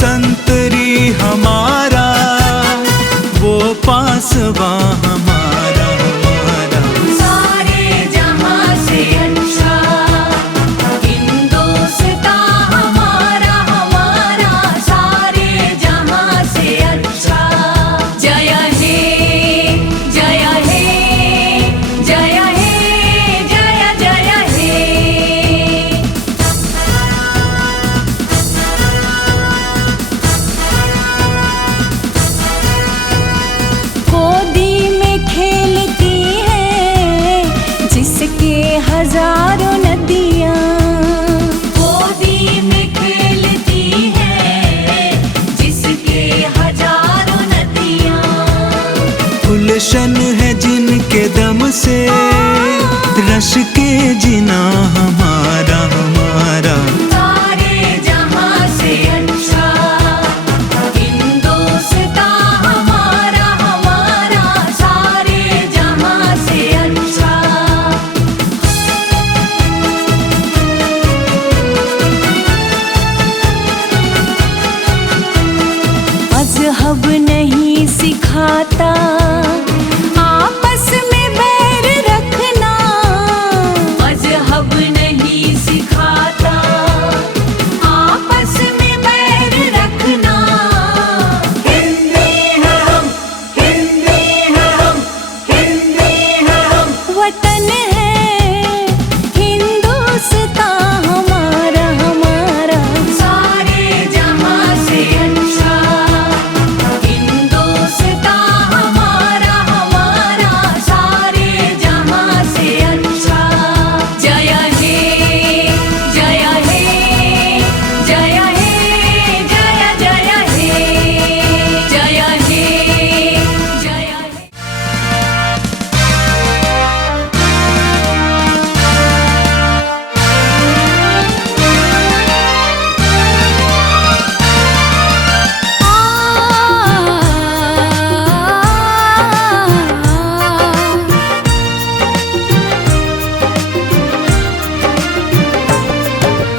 संतरी हमारा, वो पासवा हमारा हमारा। सारे जहां से अच्छा हिंदुस्तां हमारा हमारा, सारे जहां से अच्छा। जय हे जय हे जय हे जय जय हे। गोदी में खेलती है जिसके हजारों नदियाँ, गोदी में खेलती है जिसके हजारों नदियाँ। गुलशन है जिनके दम से रश के जिना हमारा हमारा। सारे जहां से अच्छा हिंदुस्तां हमारा हमारा, सारे जहां से अच्छा। मजहब नहीं सिखाता आपस में बैर रखना, मजहब नहीं सिखाता आपस में बैर रखना। हिंदी है हम, हिंदी है हम, हिंदी है हम। वतन है हिंदुस्तां हमारा हमारा, सारे जहां से अच्छा हिंदुस्तां हमारा हमारा, सारे जहां से अच्छा। जय हे जय हे जय हे जय जय हे जय हे जय हे।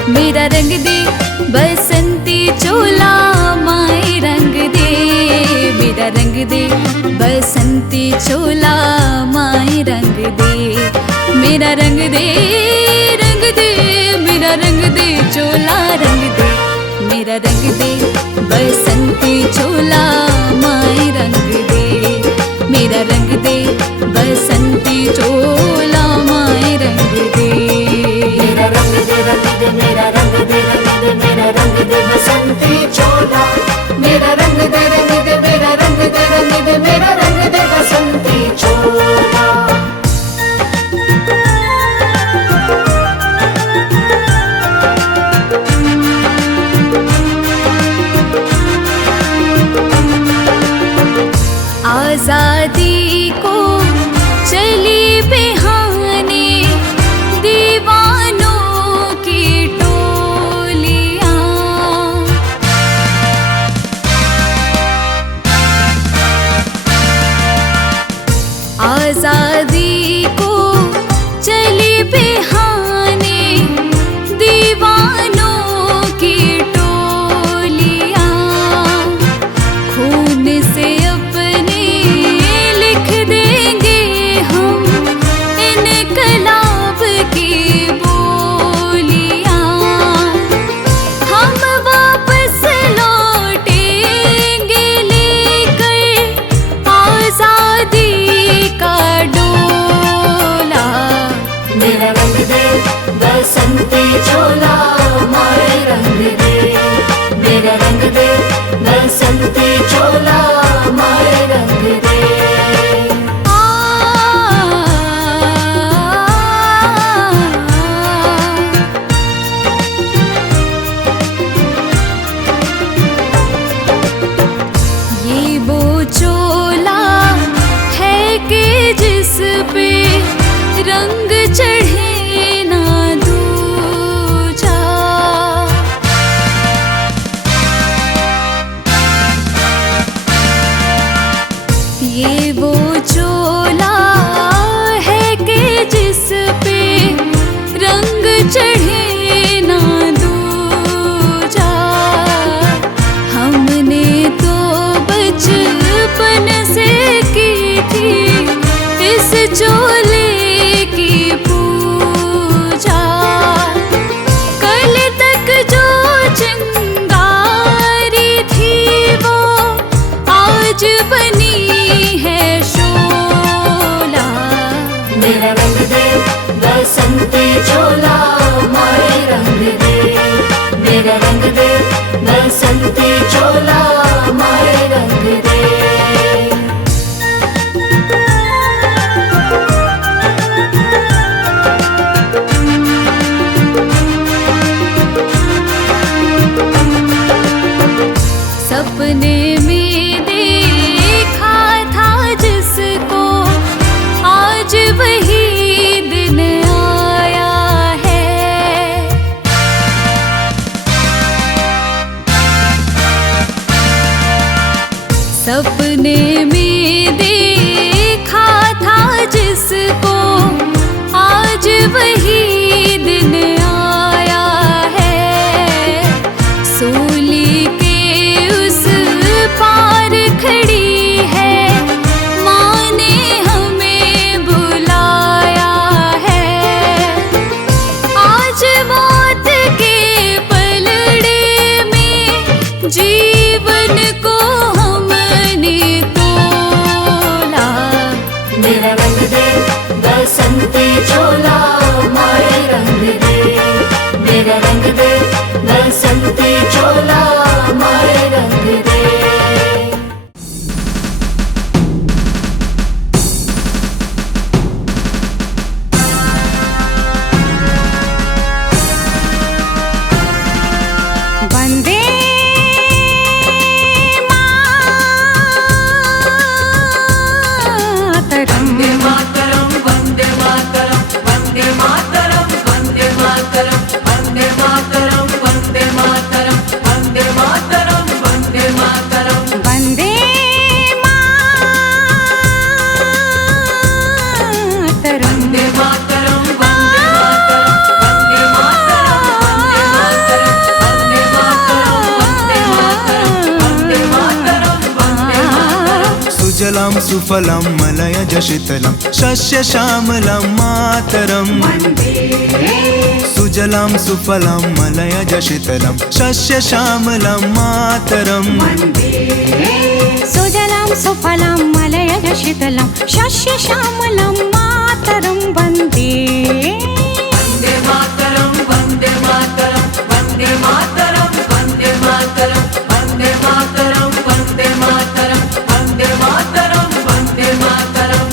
मेरा रंग दे बसंती चोला माए रंग दे, मेरा रंग दे बसंती चोला माए रंग दे। मेरा रंग दे रंग दे, मेरा रंग दे चोला रंग दे। मेरा रंग दे बसंती चोला माए रंग दे, मेरा रंग दे बसंती चोला माए रंग दे। मेरा रंग दे मेरा रंग दे मेरा रंग दे बसंती चोला, मेरा रंग दे मेरा रंग दे मेरा रंग दे बसंती चोला। आजादी को चली बिहाने दीवानों की टोलियां, आजादी को चली बिहाने दीवानों की टोलियां। खून से अपने लिख देंगे हम इनकलाब की बोलियां। हम वापस लौटेंगे लेकर आजादी का डोला। मेरा रंग दे बसंती चोला माए रंग दे, मेरा रंग दे बसंती चोला माए रंग दे। ये वो चोला है कि जिस पे रंग चढ़े ना दूजा। सपने में देखा था जिसको, आज वही दिन आया है। सपने में देखा था जिसको, आज वही दिन आया है। सूली के उस पार खड़ी है, माँ ने हमें बुलाया है। आज मौत के पलड़े में जीवन को हमने तोला। मेरा रंग दे बसंती चोला, माए रंग दे। मेरा रंग दे बसंती चोला, माए रंग दे। वंदे मातरम, वंदे मातरम, वंदे मातरम, वंदे मातरम, वंदे मातरम, वंदे मातरम, वंदे मातरम, वंदे मातरम, वंदे मातरम। वंदे मातरम, वंदे मातरम, वंदे मातरम, वंदे मातरम, वंदे मातरम, वंदे मातरम, वंदे मातरम, वंदे मातरम। सुजलां सुफलां मलयज शीतलं शस्य श्यामलं मातरं। सुजलां सुफलां मलयज शीतलं शस्य श्यामलं मातरं। सुजलां सुफलां मलयज शीतलं शस्य श्यामलं मातरं वन्दे। वंदे मातरम, वंदे मातरम, वंदे मातरम, वंदे मातरम, वंदे मातरम, वंदे मातरम, वंदे मातरम, वंदे मातरम।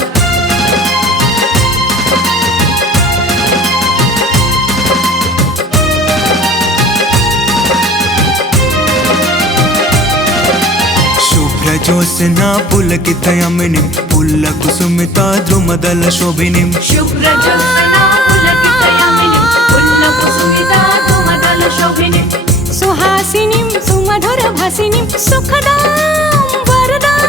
शुभ्रजोत्स्ना पुलकितयामिनीं पुल्लकुसुमिता द्रुमदल शोभिनीं। शुभ्रजोत्स्ना पुलकितयामिनीं पुल्लकुसुमिता द्रुमदल शोभिनीं। सुहासिनीं सुमधुरभासिनीं सुखदां वरदां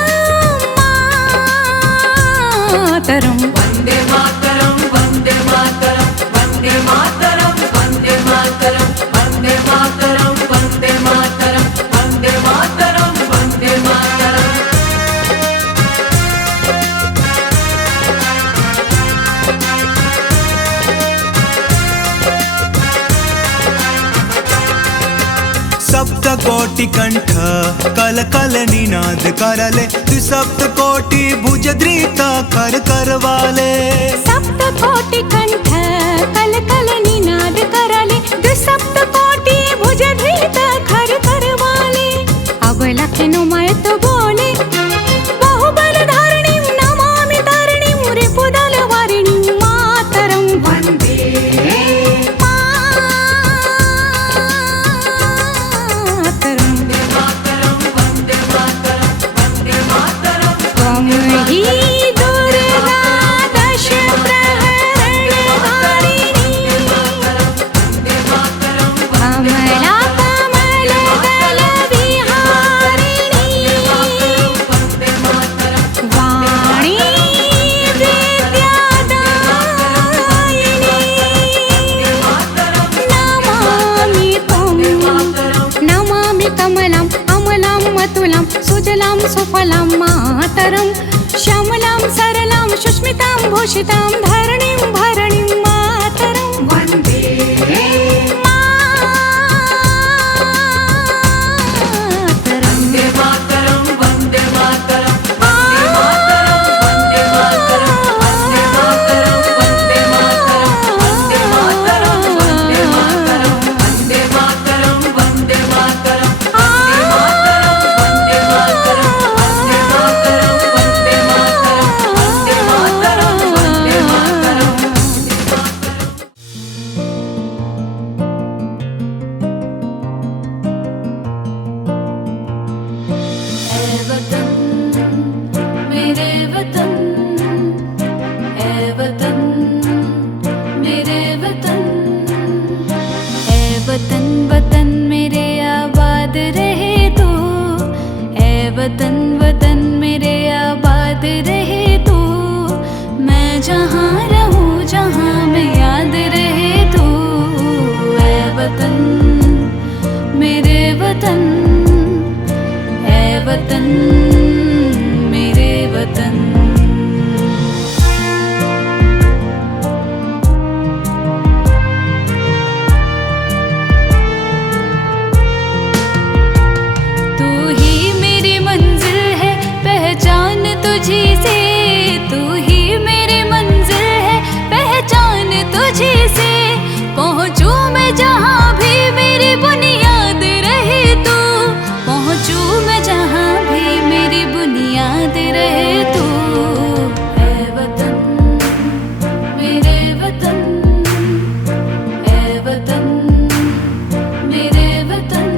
मातरं। वंदे मातरम, वंदे मातरम, वंदे मातरम, वंदे मातरम, वंदे मातरम, वंदे मातरम, वंदे मातरम, वंदे मातरम। सप्तकोटिकण्ठ कलकल निनाद करले, द्विसप्तकोटि भुजधृत कर करवाले। सप्तकोटि कंठ कल कल निनाद करले, द्विसप्तकोटि भुजधृत खर करवाले। अबला केनो मयत बोले, बाहुबल धारणीं नमामि तरणीं रिपुदल वारिणीं मातरं वन्दे। मातरं, वंदे मातरम, वंदे मातरम, त्वं हि दुर्गा दश प्रहरणधारिणी। वंदे मातरम, कमला कमल दल विहारिणी। वंदे मातरम, वाणी विद्यादायिनी। नमामि त्वं, नमामि कमलम् अमलां मतुलां सुजलां सुफलां मातरं। श्यामलां सरलां सुष्मितां भूषितां धरणीं भरणीं मातरं वन्दे। मातरं, वंदे मातरम, वंदे मातरम, वंदे मातरम, वंदे मातरम, वंदे मातरम, वंदे मातरम, वंदे मातरम, वंदे मातरम, वंदे मातरम, वंदे मातरम, वंदे मातरम, वंदे मातरम, वंदे मातरम, वंदे मातरम, वंदे मातरम, वंदे मातरम। तुझी से, तू ही मेरी मंजिल है पहचान तुझी से। पहुँचूं मैं जहाँ भी मेरी बुनियाद रहे तू, पहुँचूं मैं जहाँ भी मेरी बुनियाद रहे तू। ऐ वतन मेरे वतन, ऐ वतन मेरे वतन।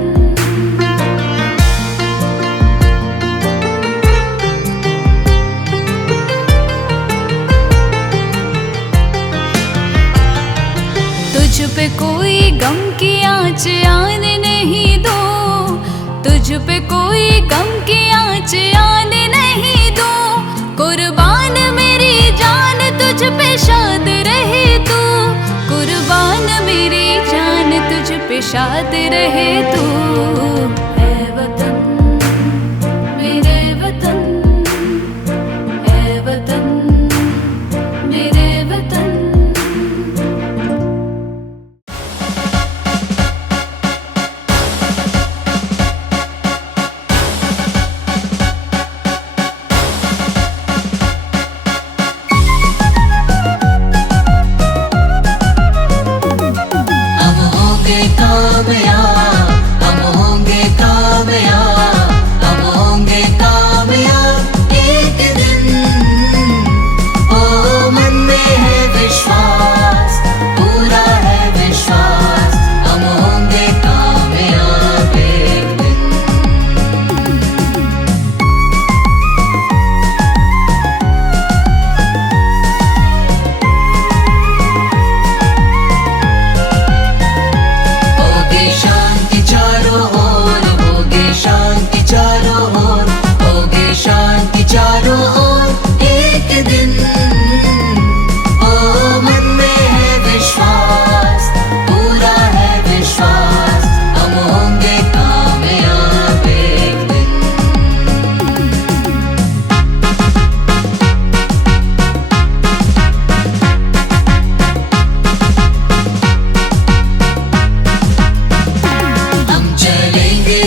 तुझ पे कोई गम की आँच आने नहीं दो, तुझ पे कोई गम की आँच आने नहीं दो। कुर्बान मेरी जान तुझ पे शाद रहे तू, कुर्बान मेरी जान तुझ पे शाद रहे तू। ऐ वतन मेरे वतन, ऐ वतन मेरे वतन।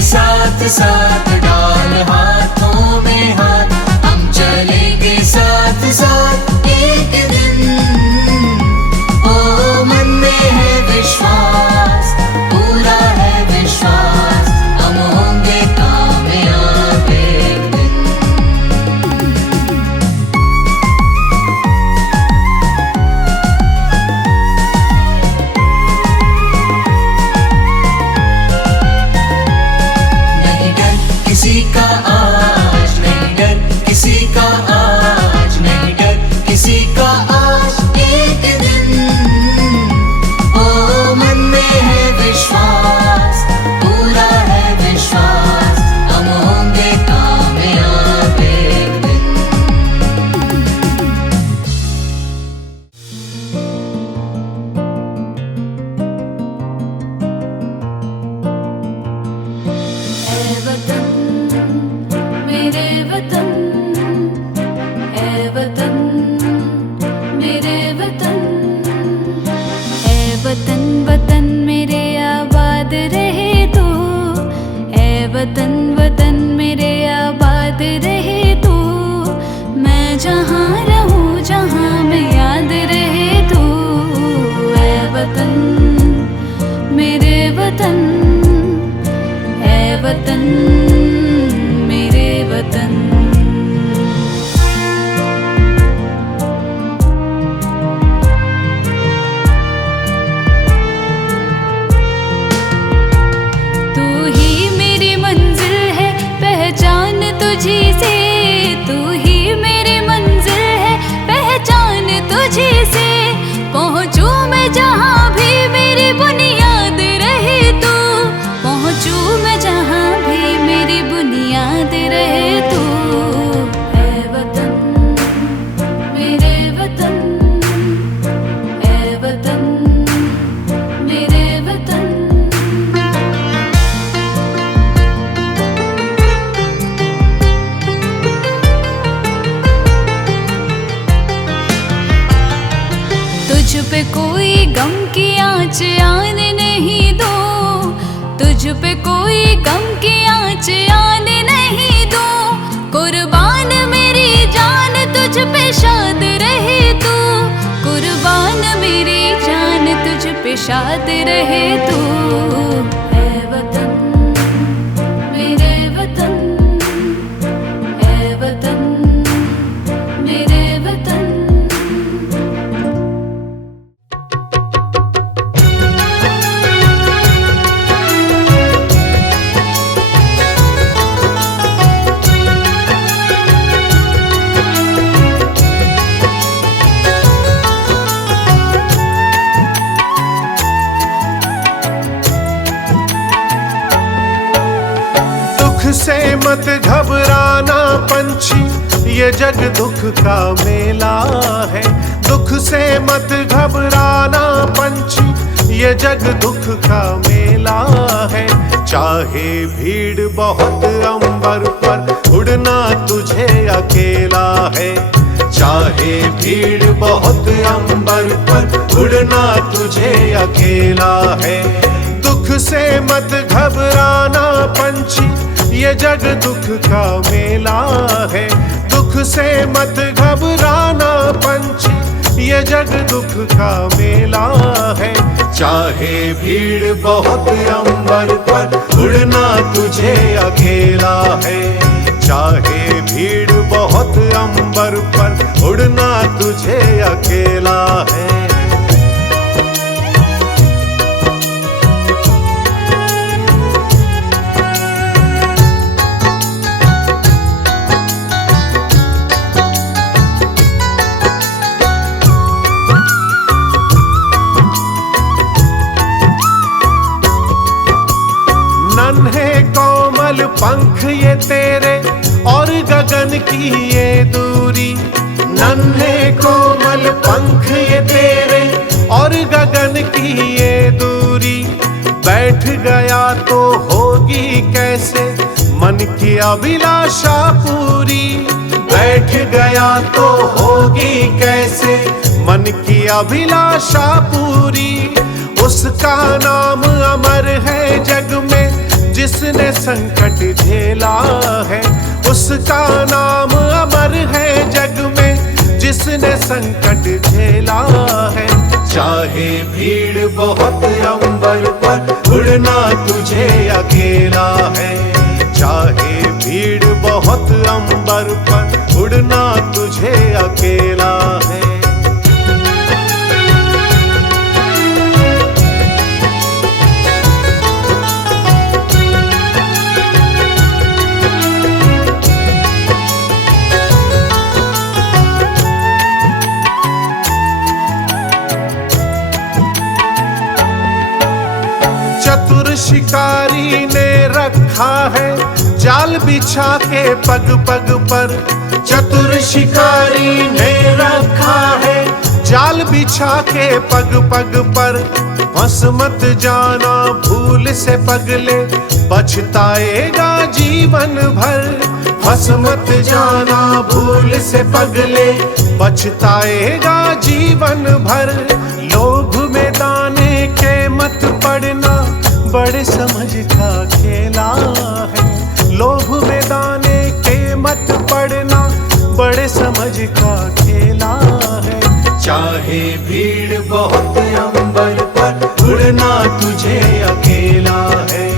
साथ साथ डाल हाथों में हाथ, हम चलेंगे साथ साथ एक दिन। ओ मन में है विश्वास, पूरा है विश्वास, हम होंगे कामयाब एक दिन। किसी का आज नहीं डर, किसी का आज नहीं डर, किसी का आज एक दिन। ओ मन में है विश्वास, पूरा है विश्वास, हम होंगे कामयाब एक दिन। ऐ वतन मेरे वतन, ऐ वतन मेरे वतन। ऐ वतन वतन मेरे आबाद रहे तू, ऐ वतन वतन मेरे आबाद रहे तू। मैं जहाँ रहूँ जहाँ मैं याद रहे तू। ऐ वतन मेरे वतन, ऐ वतन मेरे वतन। तू ही मेरी मंजिल है पहचान तुझी से, तू ही मेरी मंजिल है पहचान तुझी से। पहुँचूं मैं जहाँ भी मेरी बुनियाद रहे तू, पहुँचूं मैं जहाँ भी मेरी बुनियाद रहे तू। ऐ वतन मेरे वतन, ऐ वतन मेरे वतन। तुझ पे कोई गम की आँच आने नहीं दो, तुझ पे कोई गम की आँच आने नहीं दो। कुर्बान मेरी जान शाद रहे तू। ऐ वतन मेरे वतन, ऐ वतन मेरे वतन। से मत घबराना पंछी, ये जग दुख का मेला है। दुख से मत घबराना पंछी, ये जग दुख का मेला है। चाहे भीड़ बहुत अंबर पर, उड़ना तुझे अकेला है। चाहे भीड़ बहुत अंबर पर, उड़ना तुझे अकेला है। दुख से मत घबराना पंछी, ये जग दुख का मेला है। दुख से मत घबराना पंछी, ये जग दुख का मेला है। चाहे भीड़ बहुत अंबर पर, उड़ना तुझे अकेला है। चाहे भीड़ बहुत अंबर पर, उड़ना तुझे अकेला है। नन्हे कोमल पंख ये तेरे, और गगन की ये दूरी। नन्हे कोमल पंख ये तेरे, और गगन की ये दूरी। बैठ गया तो होगी कैसे मन की अभिलाषा पूरी। बैठ गया तो होगी कैसे मन की अभिलाषा पूरी। उसका नाम अमर है जग में, जिसने संकट झेला है। उसका नाम अमर है जग में, जिसने संकट झेला है। चाहे भीड़ बहुत अंबर पर, उड़ना तुझे अकेला है। चाहे भीड़ बहुत अंबर पर, उड़ना तुझे अकेला है। चतुर शिकारी ने रखा है जाल बिछा के पग पग पर। चतुर शिकारी ने रखा है जाल बिछा के पग पग पर। फंस मत जाना भूल से पगले, पछताएगा जीवन भर। फंस मत जाना भूल से पगले, पछताएगा जीवन भर। लोभ में दाने के मत पड़ना, बड़े समझ का खेला है। लोभ में दाने के मत पड़ना, बड़े समझ का खेला है। चाहे भीड़ बहुत अंबर पर, उड़ना तुझे अकेला है।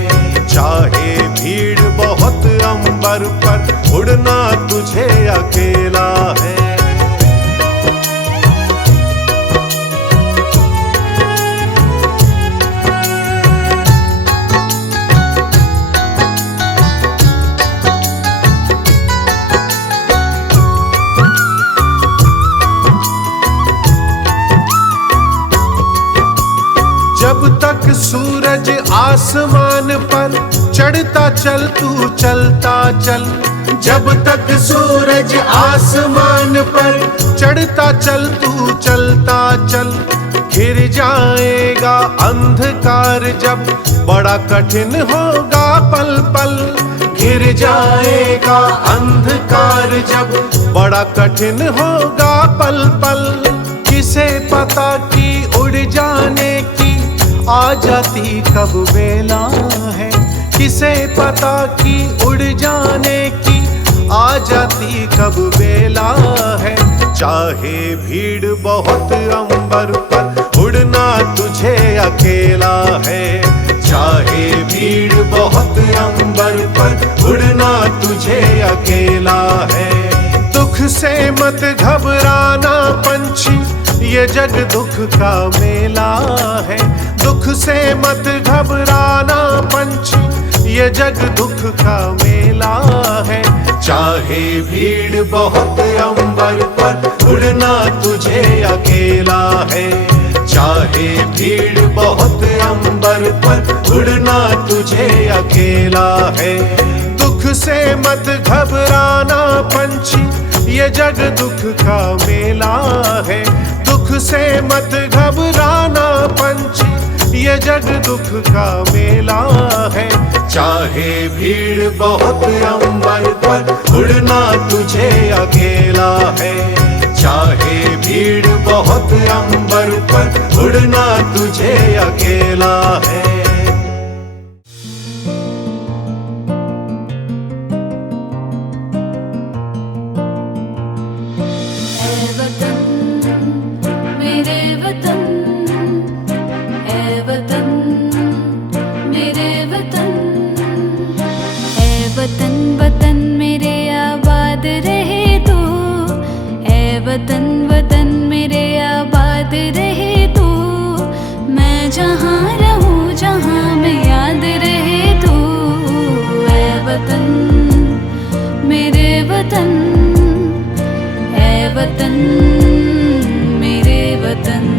चाहे भीड़ बहुत अंबर पर, उड़ना तुझे अकेला है। जब तक सूरज आसमान पर, चढ़ता चल तू चलता चल। जब तक सूरज आसमान पर, चढ़ता चल तू चलता चल। घिर जाएगा अंधकार जब, बड़ा कठिन होगा पल पल। घिर जाएगा अंधकार जब, बड़ा कठिन होगा पल पल। किसे पता कि उड़ जाने की आ जाती कब बेला है। किसे पता कि उड़ जाने की आ जाती कब बेला है। चाहे भीड़ बहुत अंबर पर, उड़ना तुझे अकेला है। चाहे भीड़ बहुत अंबर पर, उड़ना तुझे अकेला है। दुख से मत घबराना पंछी, ये जग दुख का मेला है। दुख से मत घबराना पंछी, ये जग दुख का मेला है। चाहे भीड़ बहुत अंबर पर, उड़ना तुझे अकेला है। चाहे भीड़ बहुत अंबर पर, उड़ना तुझे अकेला है। दुख से मत घबराना पंछी, ये जग दुख का मेला है। दुख से मत घबराना पंछी, ये जग दुख का मेला है। चाहे भीड़ बहुत अंबर पर, उड़ना तुझे अकेला है। चाहे भीड़ बहुत अंबर पर, उड़ना तुझे अकेला है। वतन मेरे आबाद रहे तू, ऐ वतन वतन मेरे आबाद रहे तू। मैं जहाँ रहूँ जहाँ मैं याद रहे तू, ऐ वतन मेरे वतन, ऐ वतन मेरे वतन।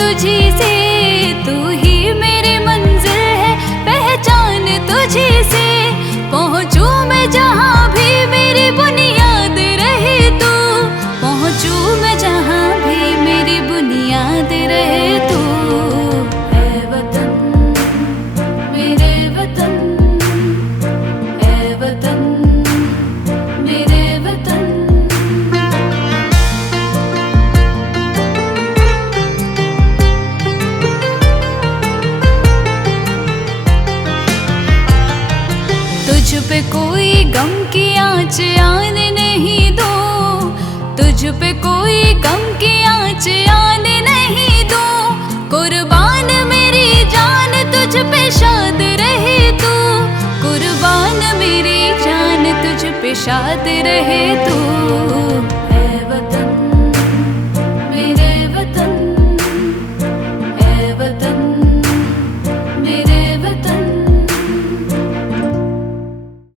तुझी से तू ही मेरी मंजिल है, पहचान तुझी से पहुँचूं मैं जहाँ भी मेरी बुनियाद रहे तू। पहुँचूं मैं जहाँ भी मेरी बुनियाद रहे तू। ऐ वतन मेरे वतन, ऐ वतन मेरे वतन। तुझ पे कोई गम की आँच आने नहीं दो, तुझ पे कोई गम की आँच आने नहीं दो। कुर्बान मेरी जान तुझ पे शाद रहे तू, कुर्बान मेरी जान तुझ पे शाद रहे तू।